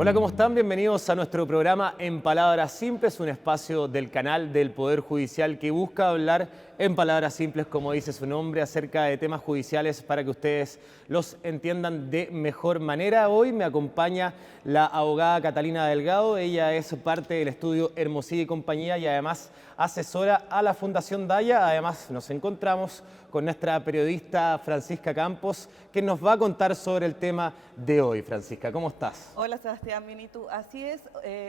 Hola, ¿cómo están? Bienvenidos a nuestro programa En Palabras Simples, un espacio del canal del Poder Judicial que busca hablar en palabras simples, como dice su nombre, acerca de temas judiciales para que ustedes los entiendan de mejor manera. Hoy me acompaña la abogada Catalina Delgado. Ella es parte del estudio Hermosilla y Compañía y además asesora a la Fundación Daya. Además nos encontramos con nuestra periodista Francisca Campos, que nos va a contar sobre el tema de hoy. Francisca, ¿cómo estás? Hola Sebastián, bien, ¿y tú? Así es,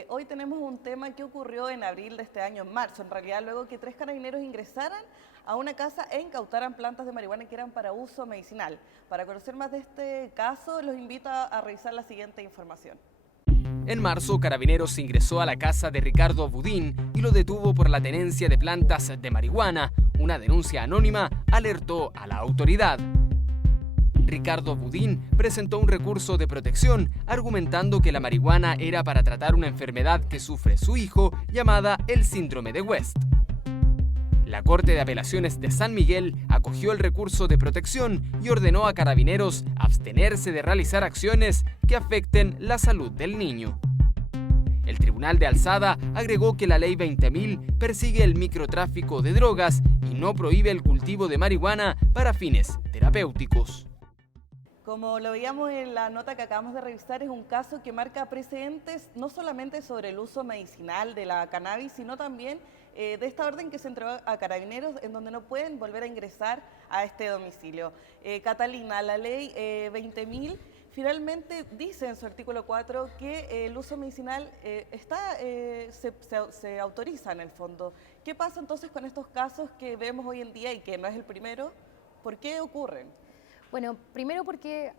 hoy tenemos un tema que ocurrió en abril de este año, en marzo, en realidad, luego que 3 carabineros ingresaran a una casa e incautaran plantas de marihuana que eran para uso medicinal. Para conocer más de este caso, los invito a revisar la siguiente información. En marzo, Carabineros ingresó a la casa de Ricardo Budín y lo detuvo por la tenencia de plantas de marihuana. Una denuncia anónima alertó a la autoridad. Ricardo Budín presentó un recurso de protección argumentando que la marihuana era para tratar una enfermedad que sufre su hijo llamada el síndrome de West. La Corte de Apelaciones de San Miguel acogió el recurso de protección y ordenó a Carabineros abstenerse de realizar acciones que afecten la salud del niño. El Tribunal de Alzada agregó que la Ley 20.000 persigue el microtráfico de drogas y no prohíbe el cultivo de marihuana para fines terapéuticos. Como lo veíamos en la nota que acabamos de revisar, es un caso que marca precedentes no solamente sobre el uso medicinal de la cannabis, sino también de esta orden que se entregó a Carabineros, en donde no pueden volver a ingresar a este domicilio. Catalina, la ley 20.000 finalmente dice en su artículo 4 que el uso medicinal se autoriza en el fondo. ¿Qué pasa entonces con estos casos que vemos hoy en día y que no es el primero? ¿Por qué ocurren? Bueno, primero porque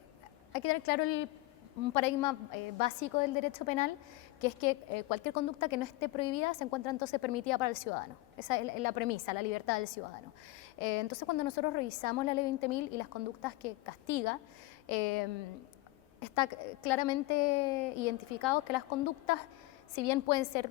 hay que tener claro un paradigma básico del derecho penal, que es que cualquier conducta que no esté prohibida se encuentra entonces permitida para el ciudadano. Esa es la premisa, la libertad del ciudadano. Entonces, cuando nosotros revisamos la ley 20.000 y las conductas que castiga, está claramente identificado que las conductas, si bien pueden ser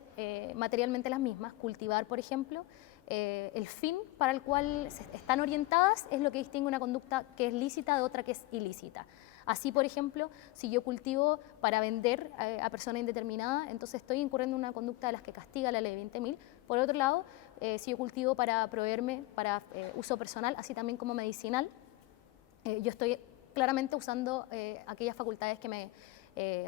materialmente las mismas, cultivar, por ejemplo, el fin para el cual están orientadas es lo que distingue una conducta que es lícita de otra que es ilícita. Así, por ejemplo, si yo cultivo para vender a persona indeterminada, entonces estoy incurriendo en una conducta de las que castiga la ley 20.000. Por otro lado, si yo cultivo para proveerme para uso personal, así también como medicinal, yo estoy claramente usando aquellas facultades que me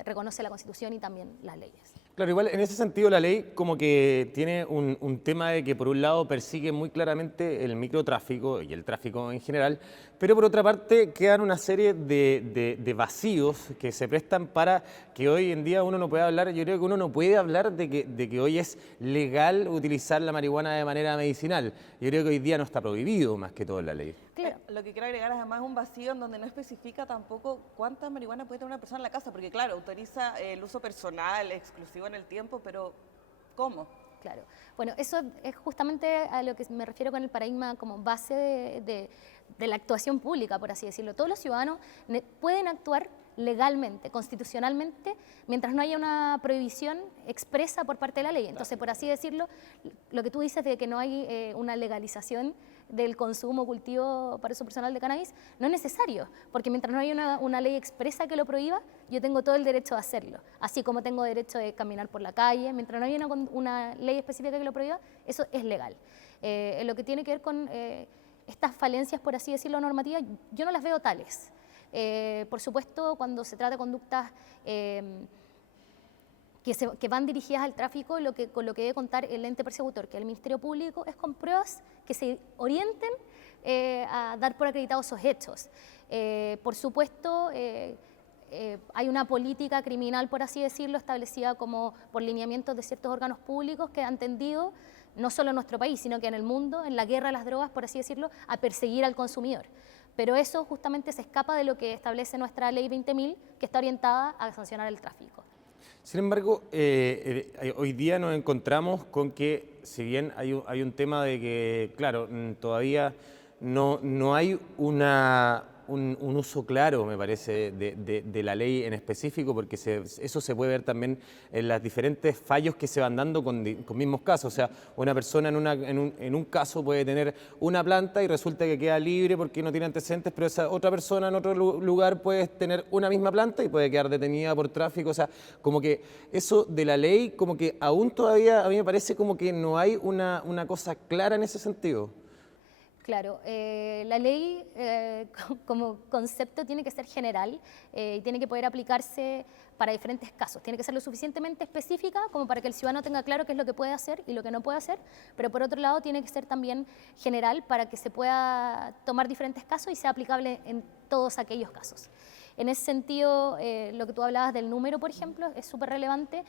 reconoce la Constitución y también las leyes. Claro, igual en ese sentido la ley como que tiene un tema de que por un lado persigue muy claramente el microtráfico y el tráfico en general, pero por otra parte quedan una serie de vacíos que se prestan para que hoy en día uno no pueda hablar. Yo creo que uno no puede hablar de que hoy es legal utilizar la marihuana de manera medicinal. Yo creo que hoy día no está prohibido más que todo en la ley. Claro. Lo que quiero agregar es además un vacío en donde no especifica tampoco cuánta marihuana puede tener una persona en la casa, porque claro, autoriza el uso personal, exclusivo en el tiempo, pero ¿cómo? Claro. Bueno, eso es justamente a lo que me refiero con el paradigma como base de la actuación pública, por así decirlo. Todos los ciudadanos pueden actuar legalmente, constitucionalmente, mientras no haya una prohibición expresa por parte de la ley. Entonces, por así decirlo, lo que tú dices de que no hay una legalización del consumo, cultivo para uso personal de cannabis, no es necesario, porque mientras no haya una ley expresa que lo prohíba, yo tengo todo el derecho de hacerlo, así como tengo derecho de caminar por la calle. Mientras no haya una ley específica que lo prohíba, eso es legal. Lo que tiene que ver con estas falencias, por así decirlo, normativas, yo no las veo tales. Por supuesto, cuando se trata de conductas que van dirigidas al tráfico, con lo que debe contar el ente persecutor, que es el Ministerio Público, es con pruebas que se orienten a dar por acreditados esos hechos. Por supuesto, hay una política criminal, por así decirlo, establecida como por lineamientos de ciertos órganos públicos que han tendido, no solo en nuestro país, sino que en el mundo, en la guerra a las drogas, por así decirlo, a perseguir al consumidor. Pero eso justamente se escapa de lo que establece nuestra ley 20.000, que está orientada a sancionar el tráfico. Sin embargo, hoy día nos encontramos con que, si bien hay un tema de que, claro, todavía no hay una un uso claro, me parece, de la ley en específico, porque eso se puede ver también en los diferentes fallos que se van dando con mismos casos. O sea, una persona en un caso puede tener una planta y resulta que queda libre porque no tiene antecedentes, pero esa otra persona en otro lugar puede tener una misma planta y puede quedar detenida por tráfico. O sea, como que eso de la ley, como que aún todavía a mí me parece como que no hay una cosa clara en ese sentido. Claro, la ley como concepto tiene que ser general y tiene que poder aplicarse para diferentes casos. Tiene que ser lo suficientemente específica como para que el ciudadano tenga claro qué es lo que puede hacer y lo que no puede hacer, pero por otro lado tiene que ser también general para que se pueda tomar diferentes casos y sea aplicable en todos aquellos casos. En ese sentido, lo que tú hablabas del número, por ejemplo, es súper relevante.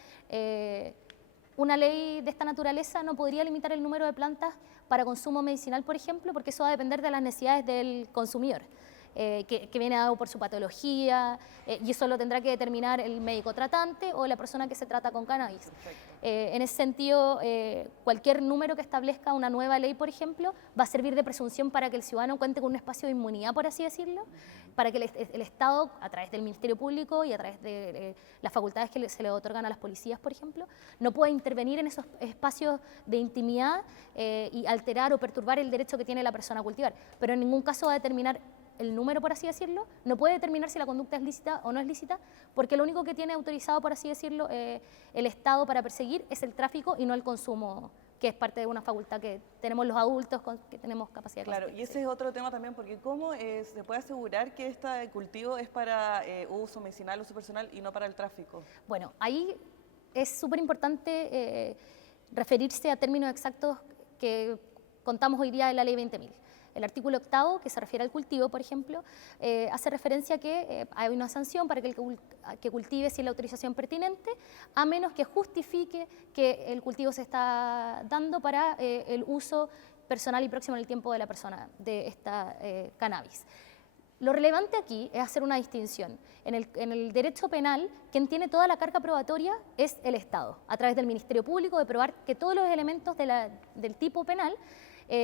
Una ley de esta naturaleza no podría limitar el número de plantas para consumo medicinal, por ejemplo, porque eso va a depender de las necesidades del consumidor, que viene dado por su patología, y eso lo tendrá que determinar el médico tratante o la persona que se trata con cannabis. En ese sentido, cualquier número que establezca una nueva ley, por ejemplo, va a servir de presunción para que el ciudadano cuente con un espacio de inmunidad, por así decirlo, para que el Estado, a través del Ministerio Público y a través de las facultades que se le otorgan a las policías, por ejemplo, no pueda intervenir en esos espacios de intimidad y alterar o perturbar el derecho que tiene la persona a cultivar. Pero en ningún caso va a determinar el número, por así decirlo, no puede determinar si la conducta es lícita o no es lícita, porque lo único que tiene autorizado, por así decirlo, el Estado para perseguir es el tráfico y no el consumo, que es parte de una facultad que tenemos los adultos, que tenemos capacidad de Claro, y ese es otro tema también, porque ¿cómo se puede asegurar que este cultivo es para uso medicinal, uso personal y no para el tráfico? Bueno, ahí es súper importante referirse a términos exactos que contamos hoy día en la Ley 20.000. El artículo 8º, que se refiere al cultivo, por ejemplo, hace referencia a que hay una sanción para que el que cultive sin la autorización pertinente, a menos que justifique que el cultivo se está dando para el uso personal y próximo en el tiempo de la persona de esta cannabis. Lo relevante aquí es hacer una distinción. En el derecho penal, quien tiene toda la carga probatoria es el Estado, a través del Ministerio Público, de probar que todos los elementos del tipo penal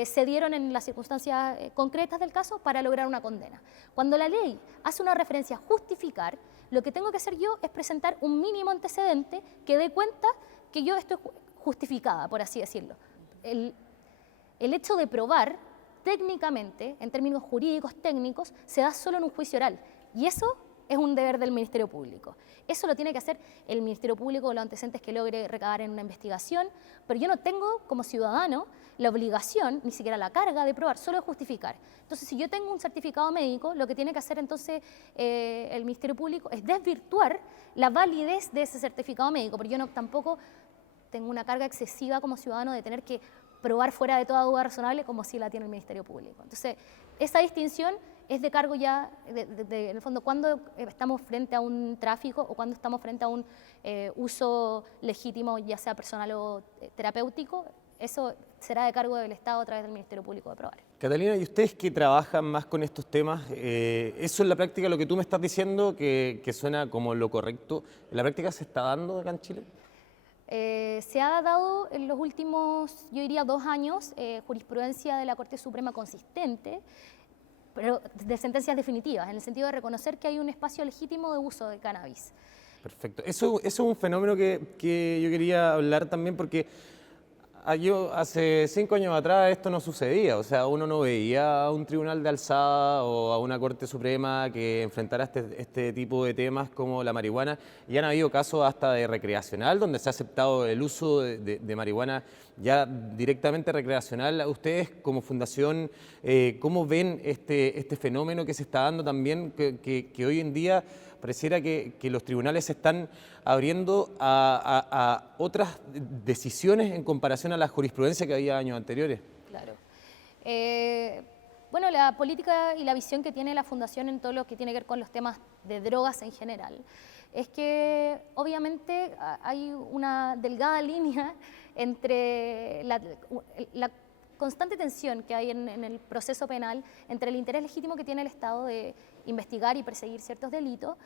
se dieron en las circunstancias concretas del caso para lograr una condena. Cuando la ley hace una referencia a justificar, lo que tengo que hacer yo es presentar un mínimo antecedente que dé cuenta que yo estoy justificada, por así decirlo. El hecho de probar técnicamente, en términos jurídicos técnicos, se da solo en un juicio oral, y eso es un deber del Ministerio Público. Eso lo tiene que hacer el Ministerio Público con los antecedentes que logre recabar en una investigación, pero yo no tengo como ciudadano la obligación, ni siquiera la carga de probar, solo de justificar. Entonces, si yo tengo un certificado médico, lo que tiene que hacer entonces el Ministerio Público es desvirtuar la validez de ese certificado médico, porque yo tampoco tengo una carga excesiva como ciudadano de tener que probar fuera de toda duda razonable como si la tiene el Ministerio Público. Entonces, esa distinción es de cargo ya, en el fondo, cuando estamos frente a un tráfico o cuando estamos frente a un uso legítimo, ya sea personal o terapéutico, eso será de cargo del Estado a través del Ministerio Público de probar. Catalina, ¿y ustedes que trabajan más con estos temas, eso en la práctica, lo que tú me estás diciendo, que suena como lo correcto, ¿en la práctica se está dando acá en Chile? Se ha dado en los últimos, yo diría, 2 años, jurisprudencia de la Corte Suprema consistente, pero de sentencias definitivas, en el sentido de reconocer que hay un espacio legítimo de uso de cannabis. Perfecto. Eso es un fenómeno que yo quería hablar también, porque yo hace 5 años atrás esto no sucedía, o sea, uno no veía a un tribunal de alzada o a una Corte Suprema que enfrentara este tipo de temas como la marihuana, y han habido casos hasta de recreacional, donde se ha aceptado el uso de marihuana ya directamente recreacional. Ustedes como fundación, ¿cómo ven este fenómeno que se está dando también, que hoy en día pareciera que los tribunales se están abriendo a otras decisiones en comparación a la jurisprudencia que había años anteriores? Claro. Bueno, la política y la visión que tiene la Fundación en todo lo que tiene que ver con los temas de drogas en general es que obviamente hay una delgada línea entre la constante tensión que hay en el proceso penal entre el interés legítimo que tiene el Estado de investigar y perseguir ciertos delitos,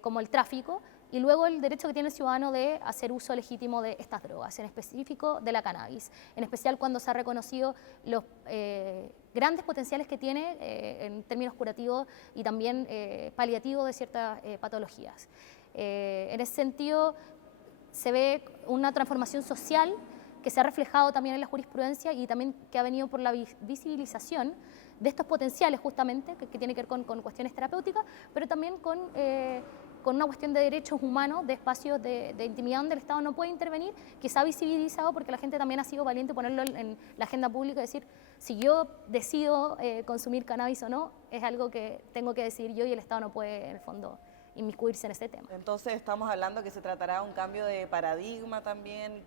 como el tráfico, y luego el derecho que tiene el ciudadano de hacer uso legítimo de estas drogas, en específico de la cannabis, en especial cuando se ha reconocido grandes potenciales que tiene en términos curativos y también paliativos de ciertas patologías. En ese sentido, se ve una transformación social que se ha reflejado también en la jurisprudencia y también que ha venido por la visibilización de estos potenciales justamente, que tiene que ver con cuestiones terapéuticas, pero también con una cuestión de derechos humanos, de espacios de intimidad donde el Estado no puede intervenir, que se ha visibilizado porque la gente también ha sido valiente ponerlo en la agenda pública y decir, si yo decido consumir cannabis o no, es algo que tengo que decidir yo y el Estado no puede, en el fondo, inmiscuirse en ese tema. Entonces estamos hablando que se tratará de un cambio de paradigma también.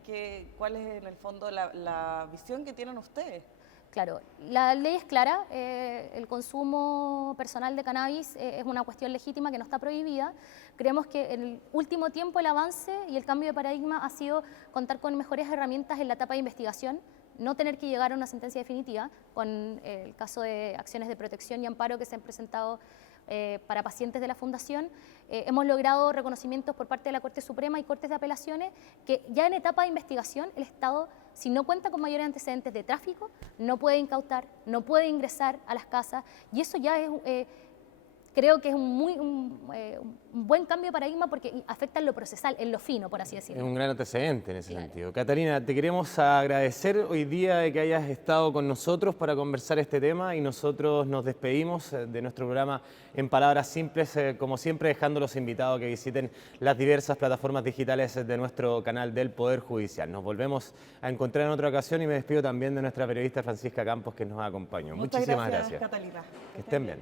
¿Cuál es en el fondo la visión que tienen ustedes? Claro, la ley es clara, el consumo personal de cannabis es una cuestión legítima que no está prohibida. Creemos que en el último tiempo el avance y el cambio de paradigma ha sido contar con mejores herramientas en la etapa de investigación, no tener que llegar a una sentencia definitiva, con el caso de acciones de protección y amparo que se han presentado para pacientes de la Fundación. Hemos logrado reconocimientos por parte de la Corte Suprema y Cortes de Apelaciones que ya en etapa de investigación el Estado, si no cuenta con mayores antecedentes de tráfico, no puede incautar, no puede ingresar a las casas, y eso ya es, creo que es un buen cambio de paradigma porque afecta en lo procesal, en lo fino, por así decirlo. Es un gran antecedente en ese sentido. Catalina, te queremos agradecer hoy día de que hayas estado con nosotros para conversar este tema y nosotros nos despedimos de nuestro programa en Palabras Simples, como siempre dejando los invitados que visiten las diversas plataformas digitales de nuestro canal del Poder Judicial. Nos volvemos a encontrar en otra ocasión y me despido también de nuestra periodista Francisca Campos que nos acompañó. Muchísimas gracias. Catalina. Que estén bien.